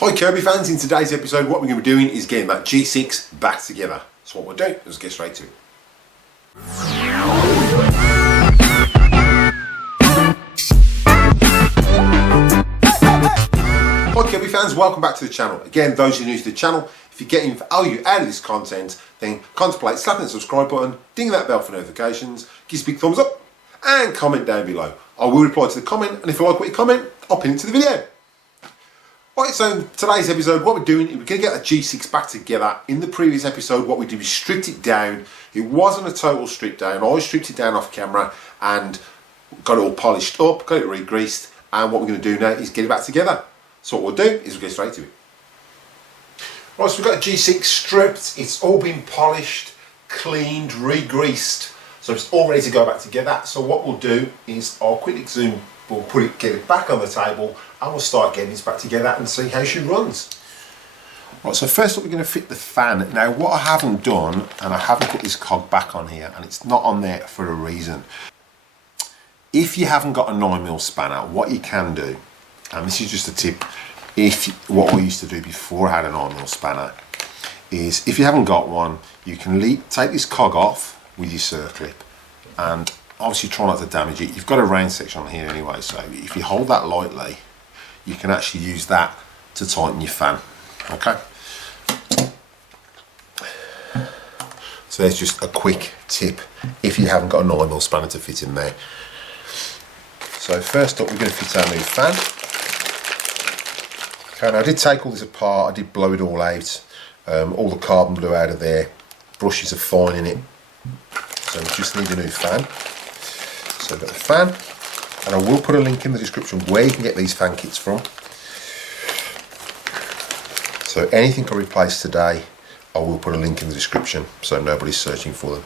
Hi Kirby fans, in today's episode what we're going to be doing is getting that G6 back together. So what we'll do, let's get straight to it. Hi Kirby fans, welcome back to the channel. Again, those who are new to the channel, if you're getting value out of this content, then contemplate slapping the subscribe button, ding that bell for notifications, give us a big thumbs up, and comment down below. I will reply to the comment, and if you like what you comment, I'll pin it to the video. Right, so in today's episode, what we're doing is we're going to get the G6 back together. In the previous episode, what we did was stripped it down. It wasn't a total strip down. I stripped it down off camera and got it all polished up, got it re-greased, and what we're going to do now is get it back together. So what we'll do is we'll get straight to it. Right, so we've got G6 stripped. It's all been polished, cleaned, re-greased. So it's all ready to go back together. So what we'll do is I'll quickly zoom. We'll get it back on the table and we'll start getting this back together and see how she runs. Right, so first up we're going to fit the fan. Now what I haven't done, and I haven't put this cog back on here, and it's not on there for a reason. If you haven't got a 9mm spanner, what you can do, and this is just a tip, what I used to do before I had a 9mm spanner, is if you haven't got one, you can take this cog off with your circlip and obviously try not to damage it. You've got a round section on here anyway, so if you hold that lightly, you can actually use that to tighten your fan. Okay. So there's just a quick tip if you haven't got a 9mm spanner to fit in there. So first up, we're going to fit our new fan. Okay, now I did take all this apart. I did blow it all out. All the carbon blew out of there. Brushes are fine in it. So we just need a new fan. So I've got the fan, and I will put a link in the description where you can get these fan kits from. So anything I replace today, I will put a link in the description so nobody's searching for them.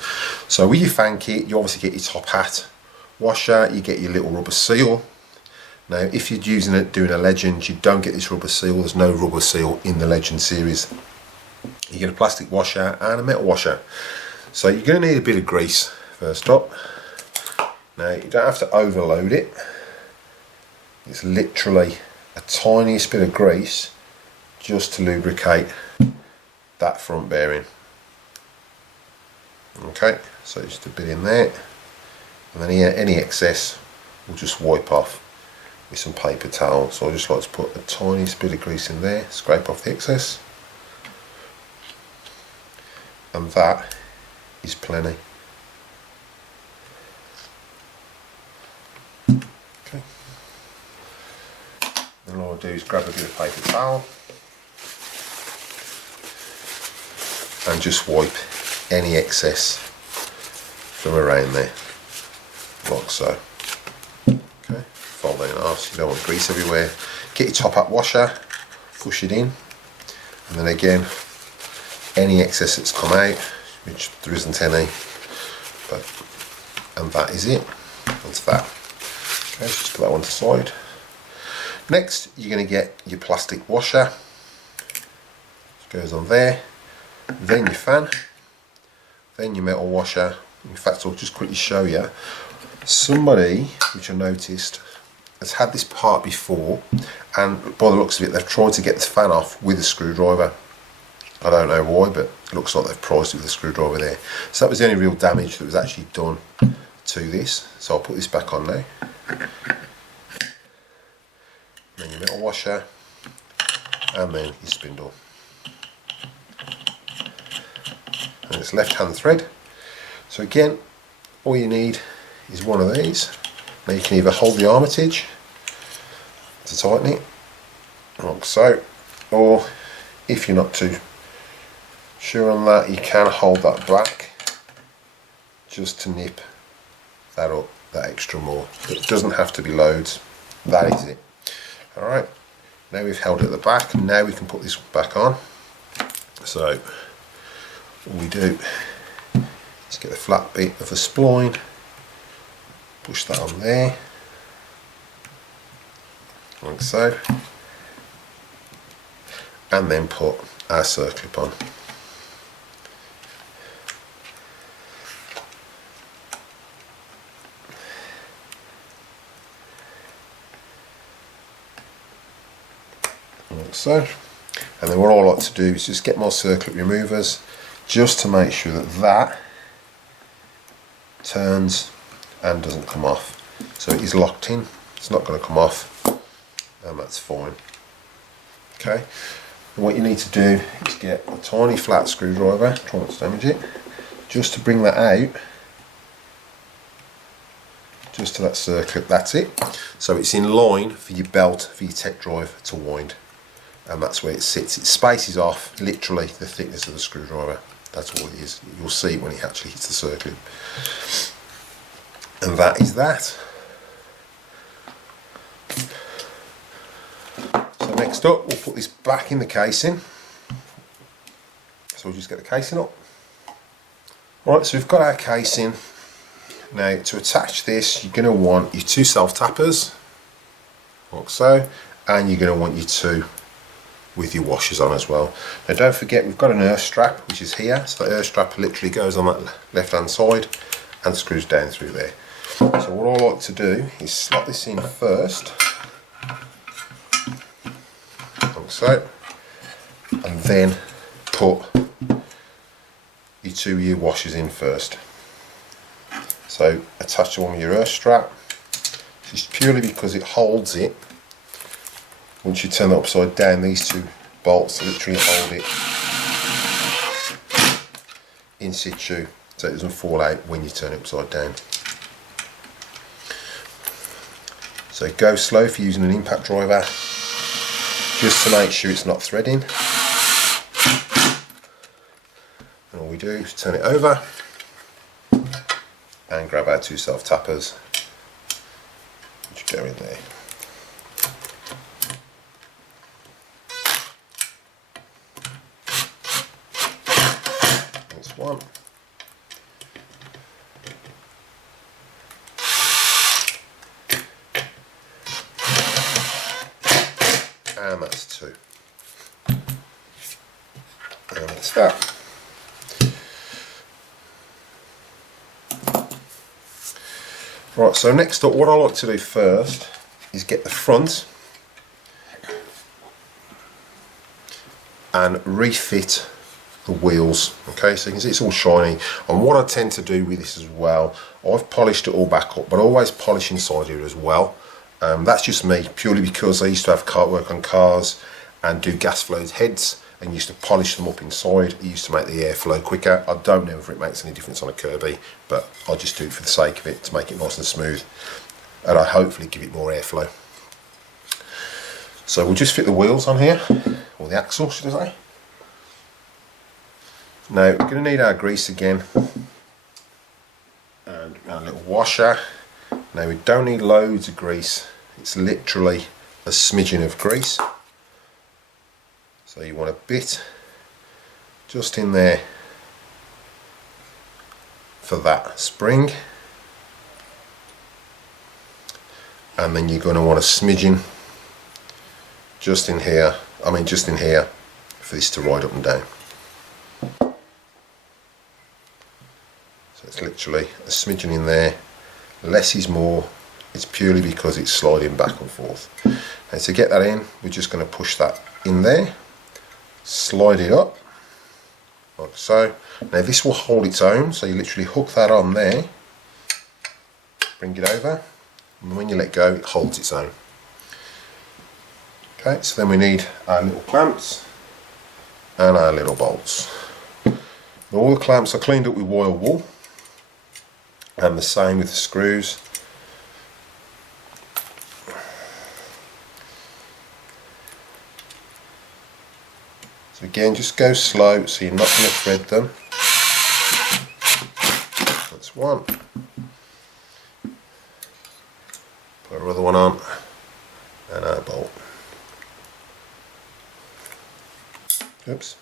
So with your fan kit, you obviously get your top hat washer, you get your little rubber seal. Now if you're doing a Legend, you don't get this rubber seal. There's no rubber seal in the Legend series. You get a plastic washer and a metal washer. So you're going to need a bit of grease first up. Now you don't have to overload it. It's literally a tiniest bit of grease just to lubricate that front bearing. Okay, so just a bit in there, and then any excess we'll just wipe off with some paper towel. So I just like to put a tiniest bit of grease in there, scrape off the excess, and that is plenty. And all I'll do is grab a bit of paper towel and just wipe any excess from around there, like so. Okay, fold that in half so you don't want grease everywhere. Get your top hat washer, push it in, and then again, any excess that's come out, which there isn't any, and that is it. That's that. Okay, just put that one to the side. Next, you're going to get your plastic washer. It goes on there. Then your fan. Then your metal washer. In fact, I'll just quickly show you. Somebody, which I noticed, has had this part before, and by the looks of it, they've tried to get the fan off with a screwdriver. I don't know why, but it looks like they've prized it with a screwdriver there. So that was the only real damage that was actually done to this. So I'll put this back on now. Then your metal washer, and then your spindle. And it's left hand thread. So again, all you need is one of these. Now you can either hold the armitage to tighten it, like so, or if you're not too sure on that, you can hold that back just to nip that up, that extra more. It doesn't have to be loads, that is it. Alright, now we've held it at the back, now we can put this back on. So, all we do is get the flat bit of the spline, push that on there, like so, and then put our circlip on. Like so. And then what I like to do is just get my circlip removers just to make sure that that turns and doesn't come off. So it is locked in, it's not going to come off, and that's fine. Okay, and what you need to do is get a tiny flat screwdriver, try not to damage it, just to bring that out, just to that circlip, that's it. So it's in line for your belt, for your tech drive to wind, and that's where it sits. It spaces off literally the thickness of the screwdriver. That's all it is. You'll see when it actually hits the circlip. And that is that. So next up, we'll put this back in the casing. So we'll just get the casing up. Right, so we've got our casing. Now to attach this, you're going to want your 2 self-tappers, like so, and you're going to want your 2 with your washers on as well. Now don't forget, we've got an earth strap which is here, so the earth strap literally goes on that left hand side and screws down through there. So what I like to do is slot this in first, like so, and then put your 2 of your washers in first. So attach the one with your earth strap. This is purely because it holds it. Once you turn it upside down, these 2 bolts literally hold it in situ, so it doesn't fall out when you turn it upside down. So go slow if you're using an impact driver, just to make sure it's not threading. And all we do is turn it over and grab our 2 self-tappers, which go in there. That's 1. And that's 2. And that's that. Right, so next up, what I like to do first is get the front and refit the wheels. Okay, so you can see it's all shiny, and what I tend to do with this as well, I've polished it all back up, but I always polish inside here as well. That's just me, purely because I used to have car work on cars and do gas flowed heads and used to polish them up inside. It used to make the airflow quicker. I don't know if it makes any difference on a Kirby, but I just do it for the sake of it, to make it nice and smooth, and I hopefully give it more airflow. So we'll just fit the wheels on here, or the axle should I say. Now we're going to need our grease again, and our little washer. Now we don't need loads of grease, it's literally a smidgen of grease. So you want a bit just in there for that spring, and then you're going to want a smidgen just in here, just in here, for this to ride up and down. So it's literally a smidgen in there. Less is more. It's purely because it's sliding back and forth. And to get that in, we're just going to push that in there, slide it up like so. Now this will hold its own, so you literally hook that on there, bring it over, and when you let go, it holds its own. Okay, so then we need our little clamps and our little bolts. Now all the clamps are cleaned up with wire wool, and the same with the screws. So again, just go slow so you're not going to thread them. That's 1. Put our other one on, and our bolt. Oops.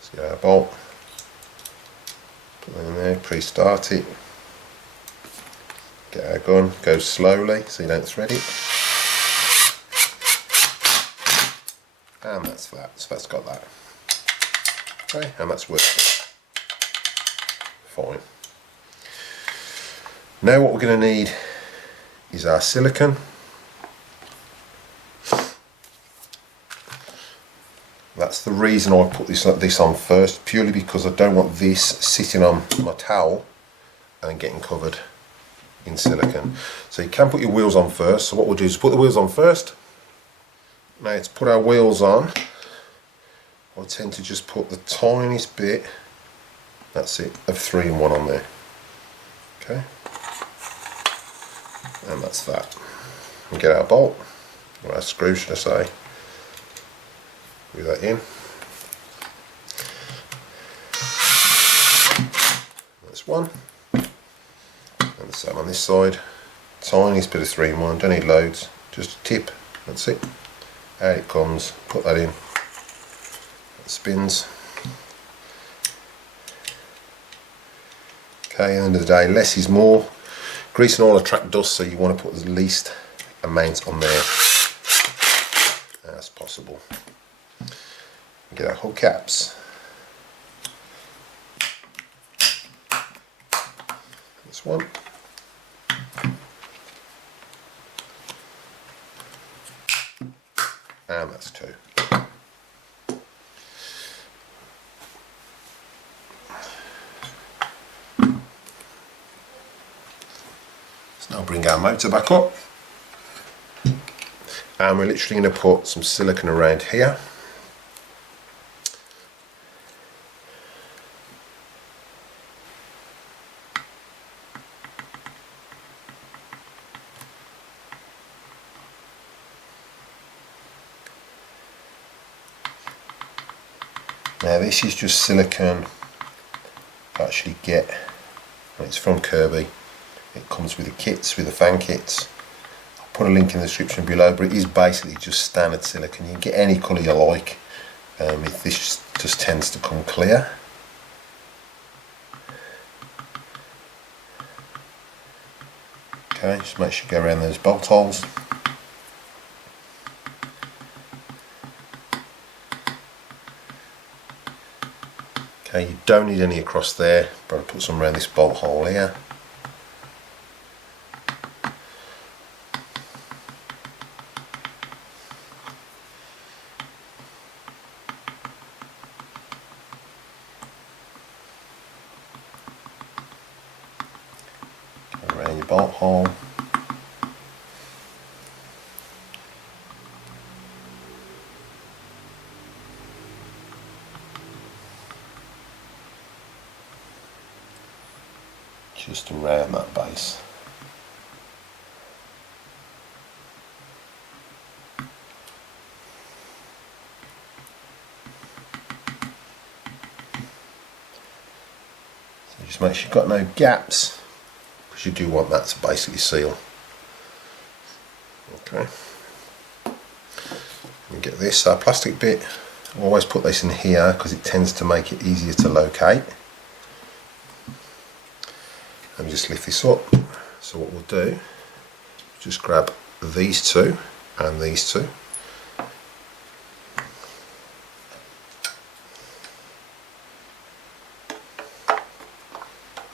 See our bolt. Put that in there, pre-start it. Get our gun, go slowly so you don't thread it. And that's that, so that's got that. Okay, and that's working. Fine. Now what we're going to need is our silicone. That's the reason I put this on first, purely because I don't want this sitting on my towel and getting covered in silicone. So you can put your wheels on first. So what we'll do is put the wheels on first. Now to put our wheels on, I tend to just put the tiniest bit, that's it, of 3-in-1 on there. Okay, and that's that. We get our bolt, or our screw should I say, with that in. That's one, and the same on this side. Tiniest bit of 3-in-1, don't need loads, just a tip, that's it. Out it comes, put that in, it spins. Okay, at the end of the day, less is more. Grease and oil attract dust, so you want to put the least amount on there as possible. Get our hubcaps. This one. And that's 2. So now bring our motor back up. And we're literally going to put some silicone around here. Now this is just silicone I actually get, it's from Kirby. It comes with the kits, with the fan kits. I'll put a link in the description below, but it is basically just standard silicone. You can get any colour you like. This just tends to come clear. Okay, just make sure you go around those bolt holes. Okay, you don't need any across there, but I'll put some around this bolt hole here. Go around your bolt hole. Just around that base. So just make sure you've got no gaps, because you do want that to basically seal. Okay. And get this plastic bit. I always put this in here because it tends to make it easier to locate. And just lift this up. So what we'll do, just grab these two and these two.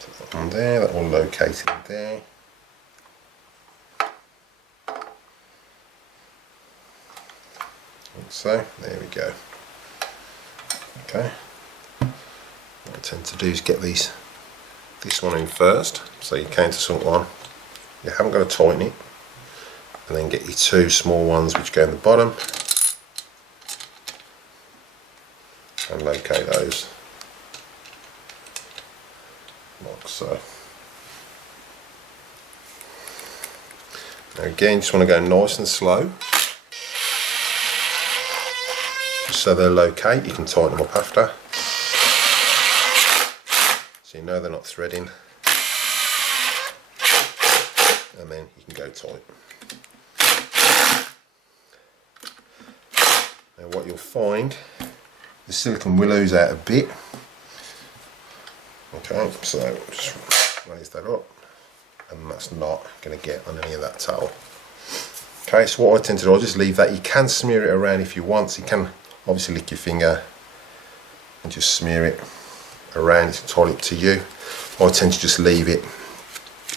Put that on there, that will locate it there. Like so, there we go. Okay. What I tend to do is get this one in first, so you countersunk one, you haven't got to tighten it, and then get your two small ones which go in the bottom and locate those like so. Now again, just want to go nice and slow, just so they'll locate. You can tighten them up after. So you know they're not threading, and then you can go tight. Now what you'll find, the silicone will ooze out a bit. Okay, so just raise that up, and that's not going to get on any of that towel. Okay, so what I tend to do, I'll just leave that. You can smear it around if you want, so you can obviously lick your finger and just smear it around. It's entirely up to you. I tend to just leave it,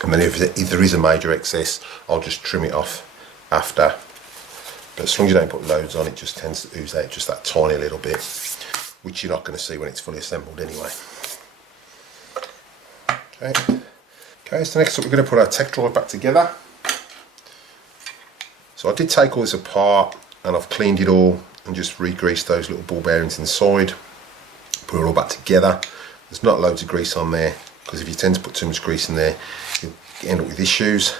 and then if there is a major excess, I'll just trim it off after But as long as you don't put loads on, it just tends to ooze out just that tiny little bit, which you're not going to see when it's fully assembled anyway. Okay, so next up we're going to put our tech drive back together. So I did take all this apart and I've cleaned it all and just re-greased those little ball bearings inside. Put it all back together. There's not loads of grease on there, because if you tend to put too much grease in there, you'll end up with issues.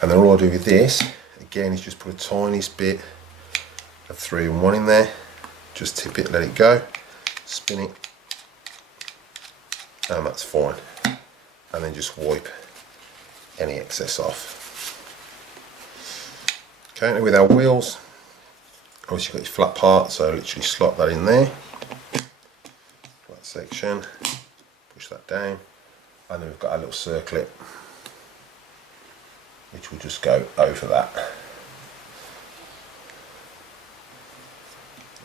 And then all I do with this, again, is just put a tiniest bit of 3-in-1 in there. Just tip it, let it go, spin it, and that's fine. And then just wipe any excess off. Okay, now with our wheels, obviously you've got your flat part, so literally slot that in there. Flat section, push that down, and then we've got our little circlet, which will just go over that,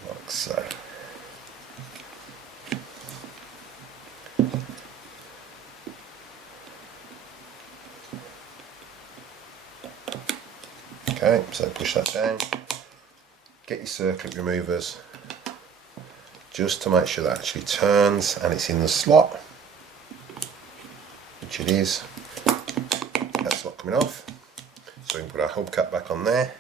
like so. Okay, so push that down, get your circlip removers, just to make sure that actually turns and it's in the slot, which it is. That's not coming off, so we can put our hubcap back on there.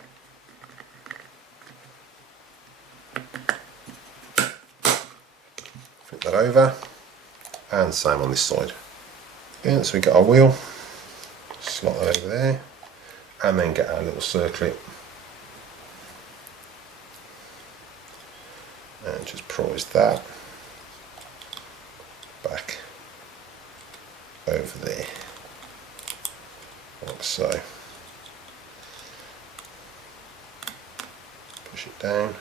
Flip that over, and same on this side. Okay, so we got our wheel, slot that over there, and then get our little circlip and just prise that back over there, like so. Push it down.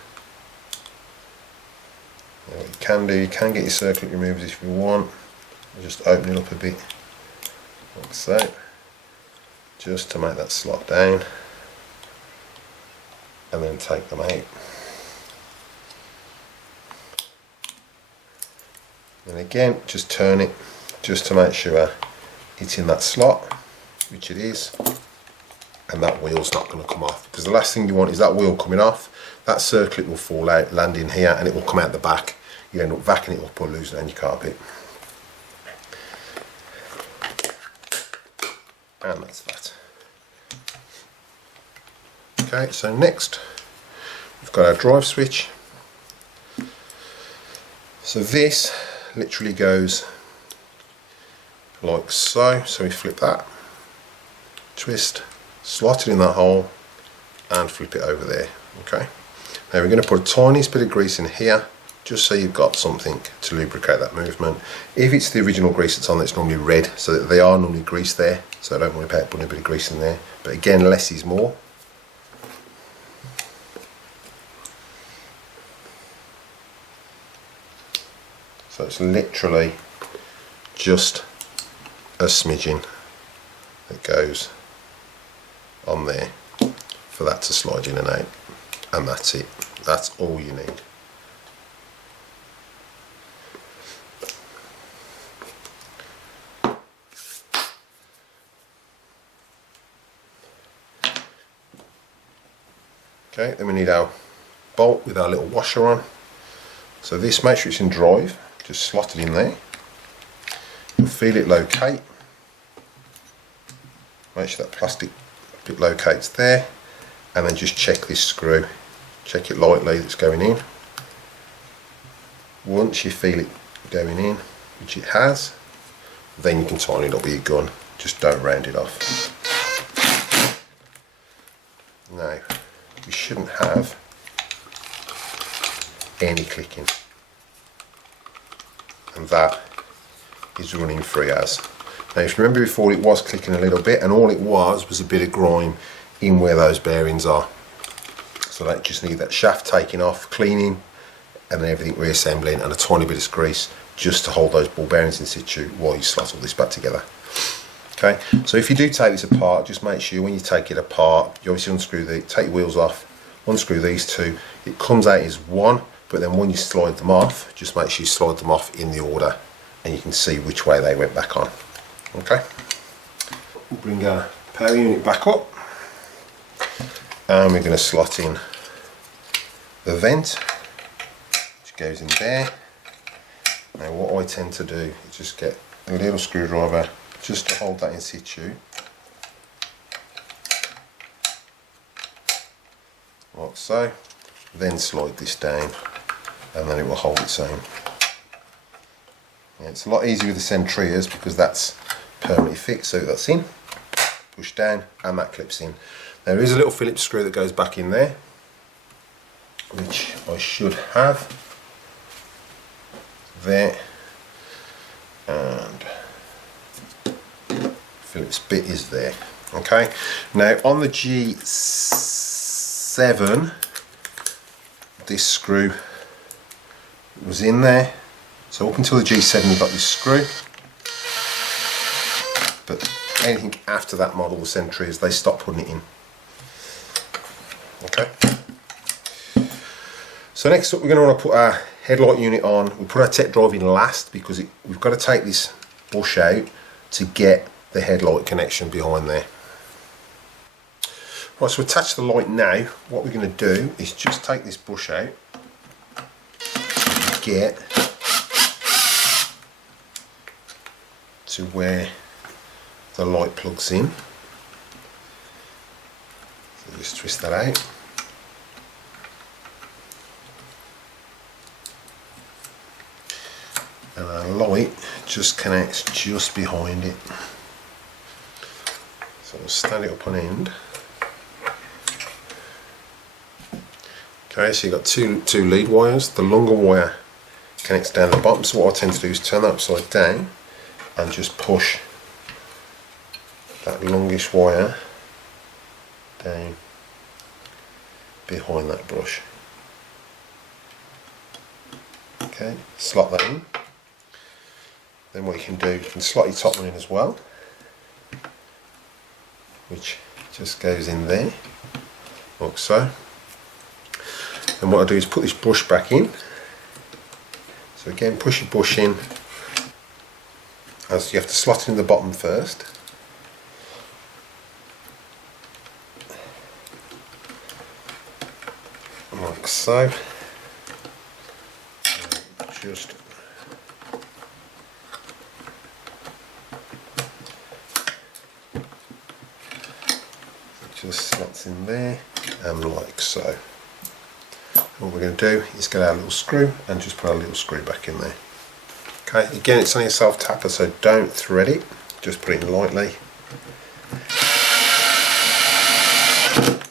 Now what you can do, you can get your circlip removers if you want. Just open it up a bit, like so, just to make that slot down, and then take them out. And again, just turn it just to make sure it's in that slot, which it is, and that wheel's not going to come off, because the last thing you want is that wheel coming off, that circlip will fall out, land in here, and it will come out the back. You end up vacuuming it up or losing it on your carpet. And that's that. Okay, so next we've got our drive switch. So this literally goes like so. So we flip that, twist, slot it in that hole, and flip it over there. Okay. Now we're going to put a tiniest bit of grease in here, just so you've got something to lubricate that movement. If it's the original grease that's on, it's normally red, so that they are normally greased there, so don't worry about putting a bit of grease in there. But again, less is more. So it's literally just a smidgen that goes on there for that to slide in and out, and that's it. That's all you need. Okay, then we need our bolt with our little washer on. So this, make sure it's in drive, just slot it in there. You'll feel it locate. Make sure that plastic bit locates there, and then just check this screw. Check it lightly, it's going in. Once you feel it going in, which it has, then you can tighten it up with your gun. Just don't round it off. Now, we shouldn't have any clicking, and that is running free as. Now if you remember before, it was clicking a little bit, and all it was a bit of grime in where those bearings are. So they just need that shaft taking off, cleaning, and then everything reassembling, and a tiny bit of grease just to hold those ball bearings in situ while you slot all this back together. Okay, so if you do take this apart, just make sure when you take it apart, you obviously unscrew take your wheels off, unscrew these two, it comes out as one, but then when you slide them off, just make sure you slide them off in the order, and you can see which way they went back on. Okay, we'll bring our power unit back up, and we're going to slot in the vent, which goes in there. Now what I tend to do is just get a little screwdriver just to hold that in situ, like so, then slide this down and then it will hold its own. Yeah, it's a lot easier with the Sentrias because that's permanently fixed, so that's in, push down and that clips in. There is a little Phillips screw that goes back in there, which I should have there, and Phillips bit is there. Okay, now on the G7 this screw was in there, so up until the G7 you got this screw, but anything after that model, the Sentrias, they stopped putting it in. Okay, so next up we're going to want to put our headlight unit on. We'll put our tech drive in last because we've got to take this bush out to get the headlight connection behind there. Right, so attach the light now. What we're going to do is just take this bush out and get to where the light plugs in. So just twist that out. And our light just connects just behind it. So we'll stand it up on end. Okay, so you've got two lead wires. The longer wire connects down the bottom, so what I tend to do is turn that upside down and just push that longish wire down behind that brush. Okay, slot that in. Then what you can do, you can slot your top one in as well, which just goes in there, like so. And what I do is put this bush back in. So again, push your bush in, as you have to slot it in the bottom first. Like so. Just slots in there and like so. What we're going to do is get our little screw and just put our little screw back in there. Okay, again it's only a self tapper, so don't thread it, just put it in lightly.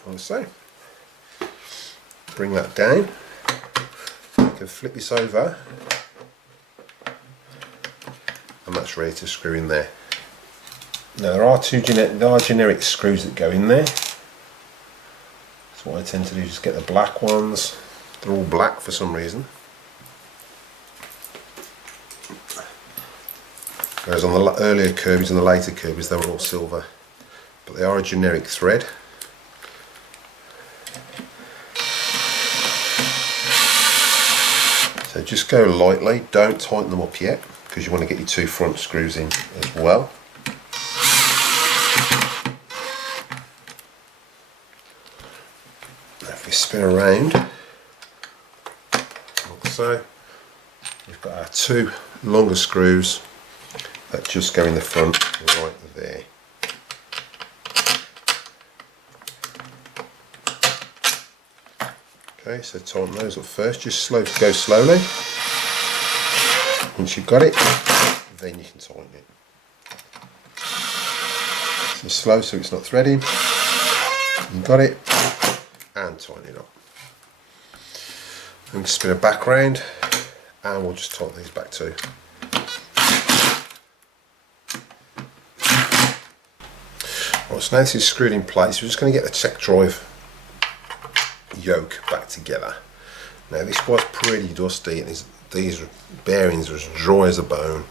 Like so. Bring that down. You can flip this over and that's ready to screw in there. Now there are generic screws that go in there. So what I tend to do is just get the black ones. They're all black for some reason. Whereas on the earlier Kirbys and the later Kirbys they were all silver. But they are a generic thread. So just go lightly, don't tighten them up yet because you want to get your two front screws in as well. If we spin around, like so, we've got our two longer screws that just go in the front right there. Okay, so tighten those up first, just go slowly. Once you've got it, then you can tighten it. So slow so it's not threading. You've got it, and tighten it up. And spin it back round, and we'll just tighten these back too. Right, so now this is screwed in place, we're just going to get the check drive yoke back together. Now this was pretty dusty and these bearings are as dry as a bone.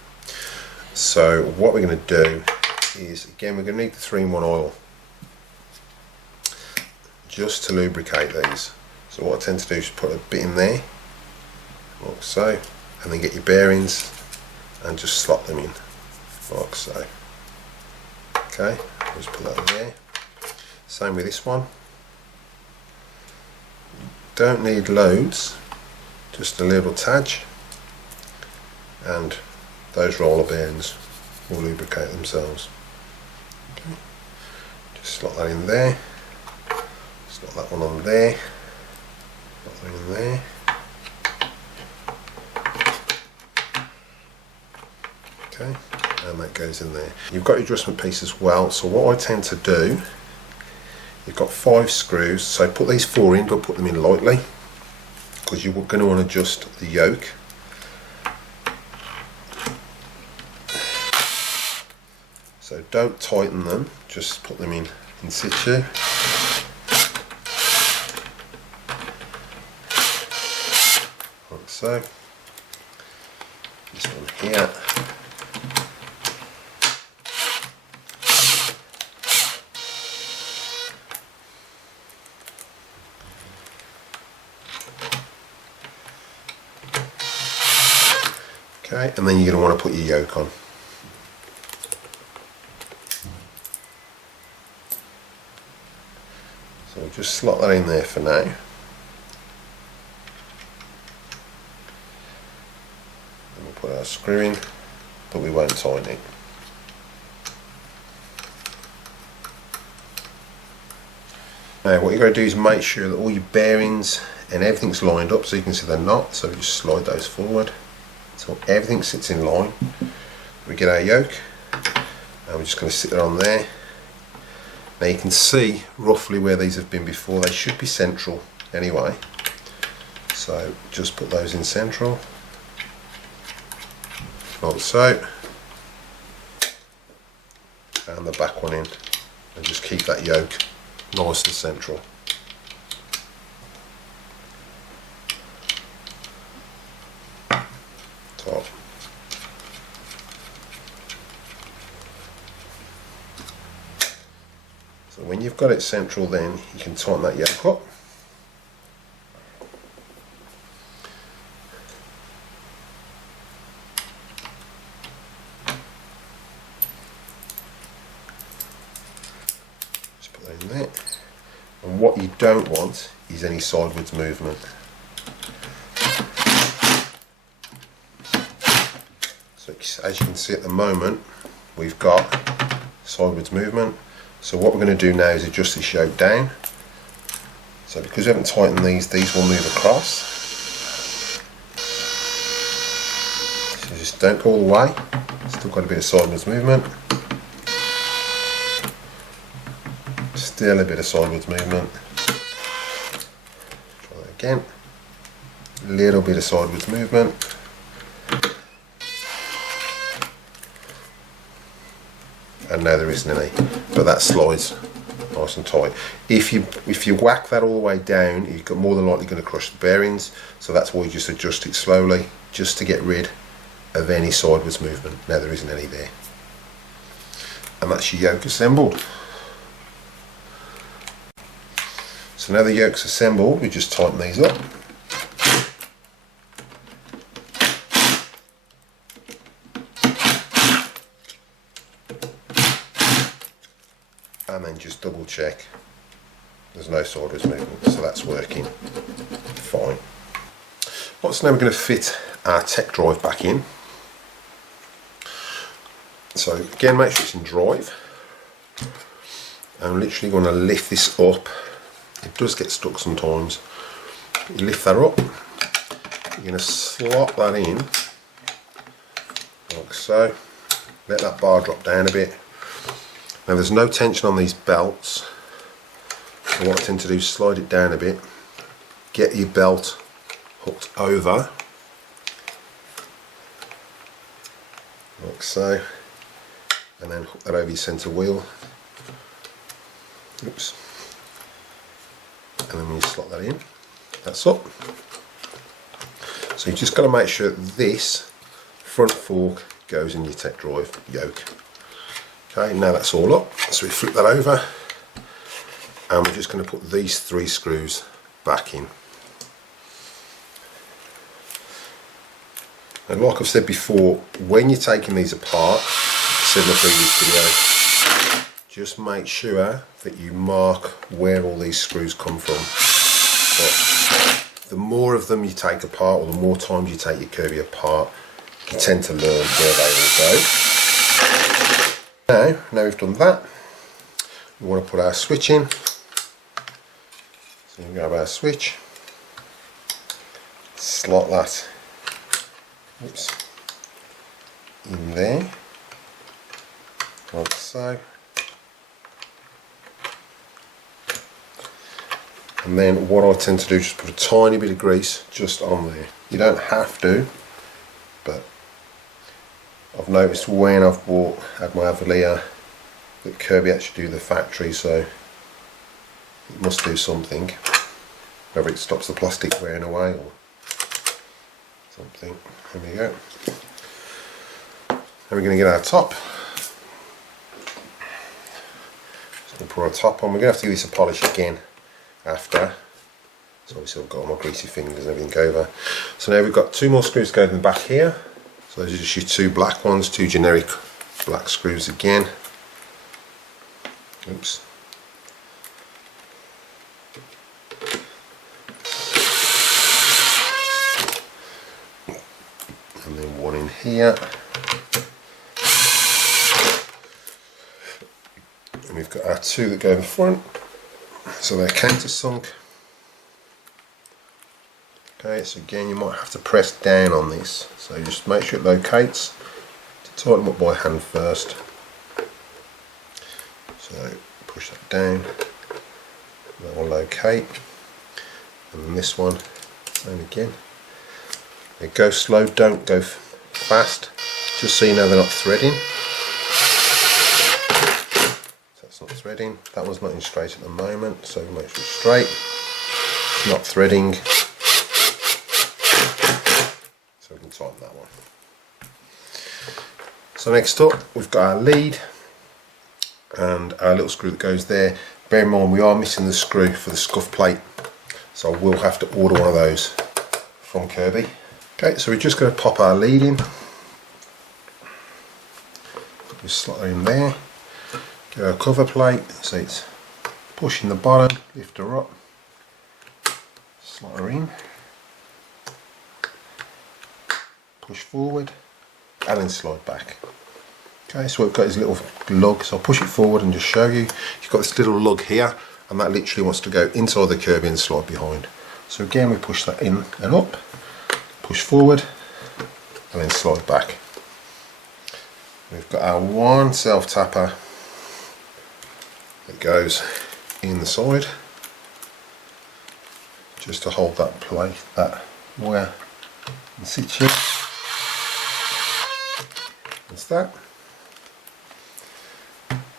So what we're going to do is, again, we're going to need the 3-in-1 oil just to lubricate these. So what I tend to do is put a bit in there, like so, and then get your bearings and just slot them in, like so. Okay, just put that in there. Same with this one. don't need loads, just a little touch, and those roller bearings will lubricate themselves. Okay. Just slot that in there, slot that one on there, slot that in there. Okay, and that goes in there. You've got your adjustment piece as well, so what I tend to do, you've got 5 screws, so put these 4 in, but put them in lightly, because you're going to want to adjust the yoke. So don't tighten them, just put them in situ. Like so. This one here. Okay, and then you're going to want to put your yoke on. So we'll just slot that in there for now. And we'll put our screw in, but we won't tighten it. Now what you're going to do is make sure that all your bearings and everything's lined up, so you can see they're not, so we just slide those forward. So everything sits in line. We get our yoke, and we're just going to sit it on there. Now you can see roughly where these have been before. They should be central anyway. So just put those in central, like so, and the back one in, and just keep that yoke nice and central. Top. So when you've got it central, then you can tighten that yoke up. Just put that in there. And what you don't want is any sideways movement. So as you can see at the moment, we've got sideways movement. So what we're going to do now is adjust this yoke down. So because we haven't tightened these will move across. So just don't go all the way. Still got a bit of sideways movement. Still a bit of sideways movement. Try that again. A little bit of sideways movement. And now there isn't any, but that slides nice and tight. If you whack that all the way down, you're more than likely going to crush the bearings. So that's why you just adjust it slowly, just to get rid of any sideways movement. Now there isn't any there, and that's your yoke assembled. So now the yoke's assembled, we just tighten these up. And then just double check there's no sideways movement, so that's working fine. Right, so now we're going to fit our tech drive back in. So again, make sure it's in drive. I'm literally going to lift this up. It does get stuck sometimes. But you lift that up, you're going to slot that in like so. Let that bar drop down a bit. Now there's no tension on these belts, so what I tend to do is slide it down a bit, get your belt hooked over, like so, and then hook that over your centre wheel. Oops. And then when you slot that in, that's up. So you just got to make sure this front fork goes in your tech drive yoke. Okay, now that's all up, so we flip that over, and we're just going to put these 3 screws back in. And like I've said before, when you're taking these apart, said in the previous video, just make sure that you mark where all these screws come from. But the more of them you take apart, or the more times you take your Kirby apart, you tend to learn where they all go. Now we've done that, we want to put our switch in. So we grab our switch, slot that in there, like so. And then what I tend to do is just put a tiny bit of grease just on there. You don't have to, but I've noticed when I've had my Avalir that Kirby actually do the factory, so it must do something. Whether it stops the plastic wearing away or something. There we go. Then we're going to get our top. Just going to put our top on. We're going to have to give this a polish again after. So obviously I've got all my greasy fingers and everything over. So now we've got two more screws going in the back here. So those are just your two black ones, two generic black screws again. Oops. And then one in here. And we've got our two that go in the front. So they're countersunk. Okay, so again you might have to press down on this. So just make sure it locates. To tighten them up by hand first. So push that down. That will locate. And then this one, same again. Go slow, don't go fast. Just so you know they're not threading. Not threading. That one's not in straight at the moment, so make sure it's straight. It's not threading, so we can tighten that one. So next up we've got our lead and our little screw that goes there. Bear in mind we are missing the screw for the scuff plate, so we'll have to order one of those from Kirby. Okay, so we're just going to pop our lead in. Put this slot in there. Get our cover plate, so it's pushing the bottom, lift her up, slot her in, push forward, and then slide back. Okay, so we've got this little lug, so I'll push it forward and just show you. You've got this little lug here, and that literally wants to go inside the Kirby and slide behind. So again, we push that in and up, push forward, and then slide back. We've got our one self-tapper that goes in the side just to hold that plate, that wire in situ. That's that.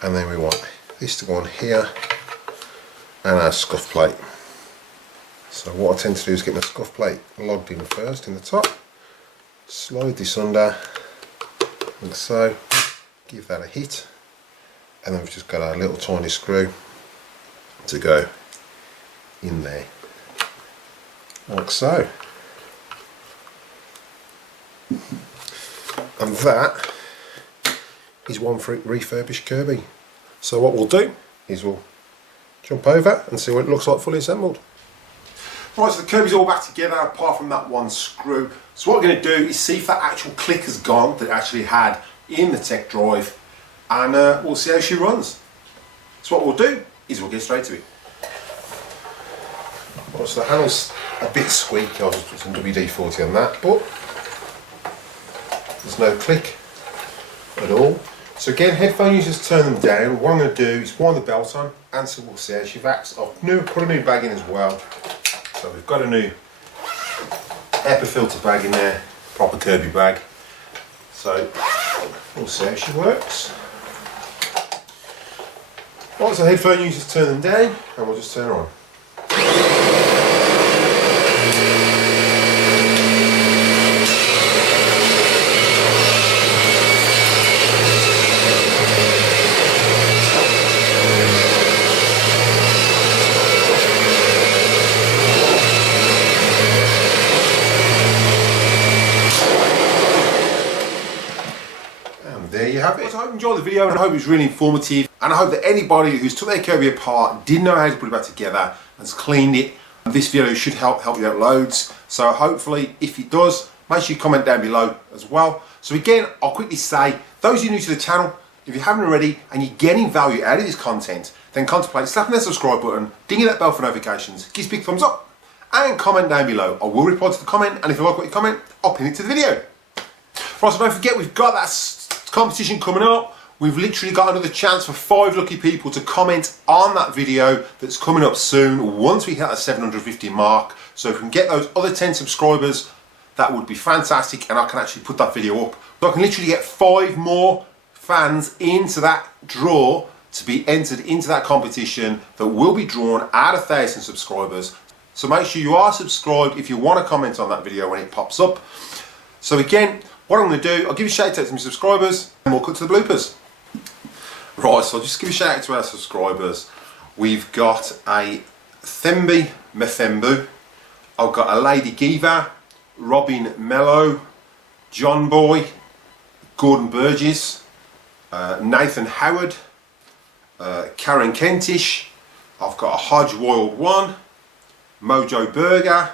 And then we want this to go on here and our scuff plate. So what I tend to do is get my scuff plate logged in first in the top, slide this under like so, give that a hit. And then we've just got our little tiny screw to go in there, like so. And that is one for refurbished Kirby. So what we'll do is we'll jump over and see what it looks like fully assembled. Right, so the Kirby's all back together apart from that one screw. So what we're going to do is see if that actual click has gone that it actually had in the tech drive, and we'll see how she runs. So what we'll do is we'll get straight to it. Well, so the handle's a bit squeaky, I'll just put some WD-40 on that, but there's no click at all. So again, headphone users turn them down. What I'm going to do is wind the belt on, and so we'll see how she vacs. I've put a new bag in as well. So we've got a new HEPA filter bag in there, proper Kirby bag. So we'll see how she works. Right, so headphone users turn them down, and we'll just turn her on. There you have it. So I hope you enjoyed the video, and I hope it was really informative, and I hope that anybody who's took their Kirby apart didn't know how to put it back together and has cleaned it This video should help you out loads. So hopefully, if it does, make sure you comment down below as well. So again, I'll quickly say, those of you new to the channel, if you haven't already and you're getting value out of this content, then contemplate slapping that subscribe button, dinging that bell for notifications, give us a big thumbs up, and comment down below. I will reply to the comment, and if you like what you comment, I'll pin it to the video. Right, so don't forget, we've got that competition coming up. We've literally got another chance for 5 lucky people to comment on that video that's coming up soon once we hit that 750 mark. So if we can get those other 10 subscribers, that would be fantastic, and I can actually put that video up. So I can literally get 5 more fans into that draw to be entered into that competition that will be drawn at 1,000 subscribers. So make sure you are subscribed if you want to comment on that video when it pops up. So again, what I'm going to do, I'll give a shout out to my subscribers and we'll cut to the bloopers. Right, so I'll just give a shout out to our subscribers. We've got a Thembi Methembu, I've got a Lady Giva, Robin Mello, John Boy, Gordon Burgess, Nathan Howard, Karen Kentish, I've got a Hodge Wild One, Mojo Burger,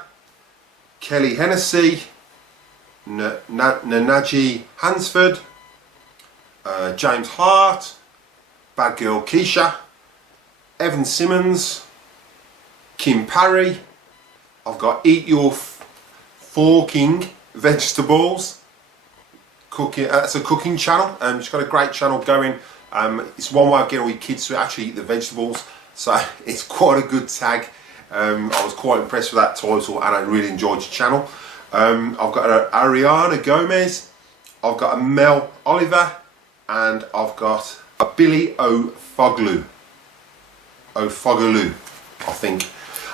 Kelly Hennessy, Nanaji Hansford, James Hart, Bad Girl Keisha, Evan Simmons, Kim Parry. I've got Eat Your Forking Vegetables. Cooking. It's a cooking channel. She's got a great channel going. It's one way of getting all your kids to actually eat the vegetables. So it's quite a good tag. I was quite impressed with that title, and I really enjoyed your channel. I've got an Ariana Gomez, I've got a Mel Oliver, and I've got a Billy O'Foglu, I think.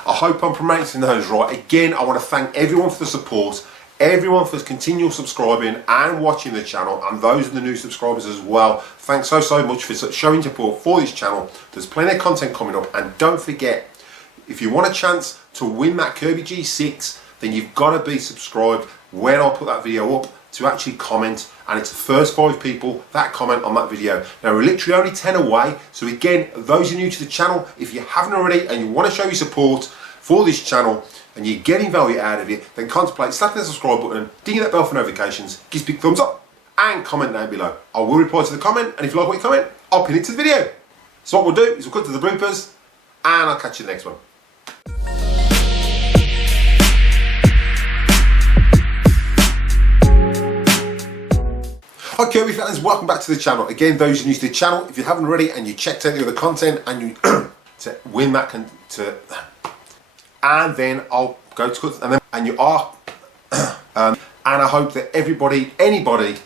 I hope I'm pronouncing those right. Again, I want to thank everyone for the support, everyone for continual subscribing and watching the channel, and those are the new subscribers as well. Thanks so much for showing support for this channel. There's plenty of content coming up, and don't forget, if you want a chance to win that Kirby G6, then you've got to be subscribed when I put that video up to actually comment, and it's the first 5 people that comment on that video. Now we're literally only 10 away, so again, those who are new to the channel, if you haven't already and you want to show your support for this channel and you're getting value out of it, then contemplate slapping the subscribe button, dinging that bell for notifications, give us a big thumbs up, and comment down below. I will reply to the comment, and if you like what you comment, I'll pin it to the video. So what we'll do is we'll cut to the bloopers, and I'll catch you in the next one. Hi Kirby fans, welcome back to the channel. Again, those who are new to the channel, if you haven't already and you checked out the other content and you to win that and then I'll go to and then and you are and I hope that anybody